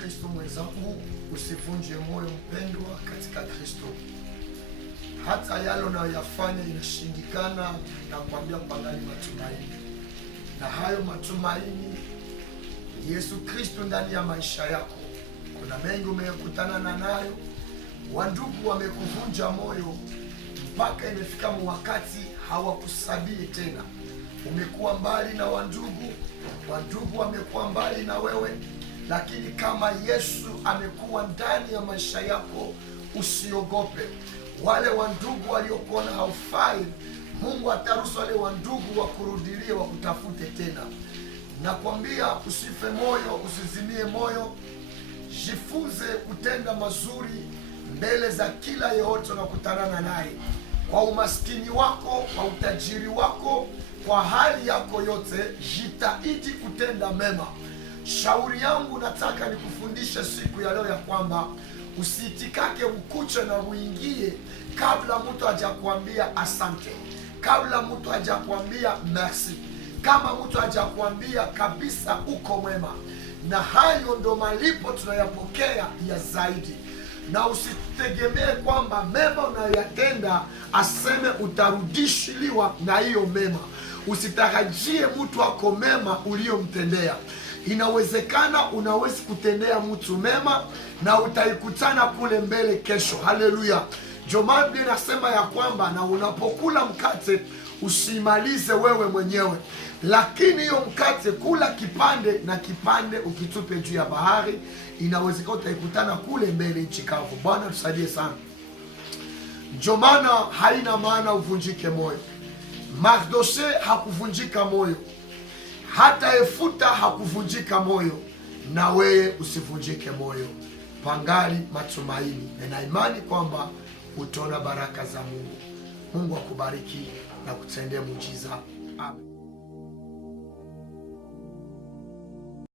Mkristo mwenzangu, usivunje moyo mpendwa katika Kristo. Hata yale unayoyafanya inashindikana, na kuambia pangali matumaini, na hayo matumaini Yesu Kristo ndani ya maisha yako. Kuna mengi umekutana nayo, wandugu wamekuvunja moyo mpaka imefika wakati hawakusadie tena. Umekuwa mbali na wandugu wamekuwa mbali na wewe, lakini kama Yesu amekuwa ndani ya maisha yako, usiogope. Wale wandugu waliokuona haufai, Mungu ataruhusu wale wandugu wakurudilie, wakutafute tena. Nakwambia usife moyo, usizimie moyo. Jifunze kutenda mazuri mbele za kila yeyote unakutana naye. Kwa umaskini wako, kwa utajiri wako, kwa hali yako yote, jitahidi kutenda mema. Shauri yangu nataka nikufundishe siku ya leo ya kwamba usiitikake mkuche na uingie kabla mtu hajakuambia asante, kabla mtu hajakuambia merci, kama mtu hajakuambia kabisa uko mwema. Na hayo ndo malipo tunayapokea ya zaidi. Na usitegemee kwamba mema unayoyatenda aseme utarudishiliwa na hiyo mema. Usitarajie mtu ako mema uliyomtendea. Inawezekana unawezi kutendea mtu mema na utaikutana kule mbele kesho. Haleluya. Ndio maana Biblia inasema ya kwamba na unapokula mkate usimalize wewe mwenyewe, lakini hiyo mkate kula kipande na kipande ukitupe juu ya bahari. Inawezekana utaikutana kule mbele nchi kavu. Bwana tusaidie sana. Ndio maana haina maana uvunjike moyo. Mardochée hakuvunjika moyo, hata Yefuta hakuvunjika moyo, na wewe usivunjike moyo. Pangali matumaini, na imani kwamba utaona baraka za Mungu. Mungu akubariki na kutendea muujiza. Amen.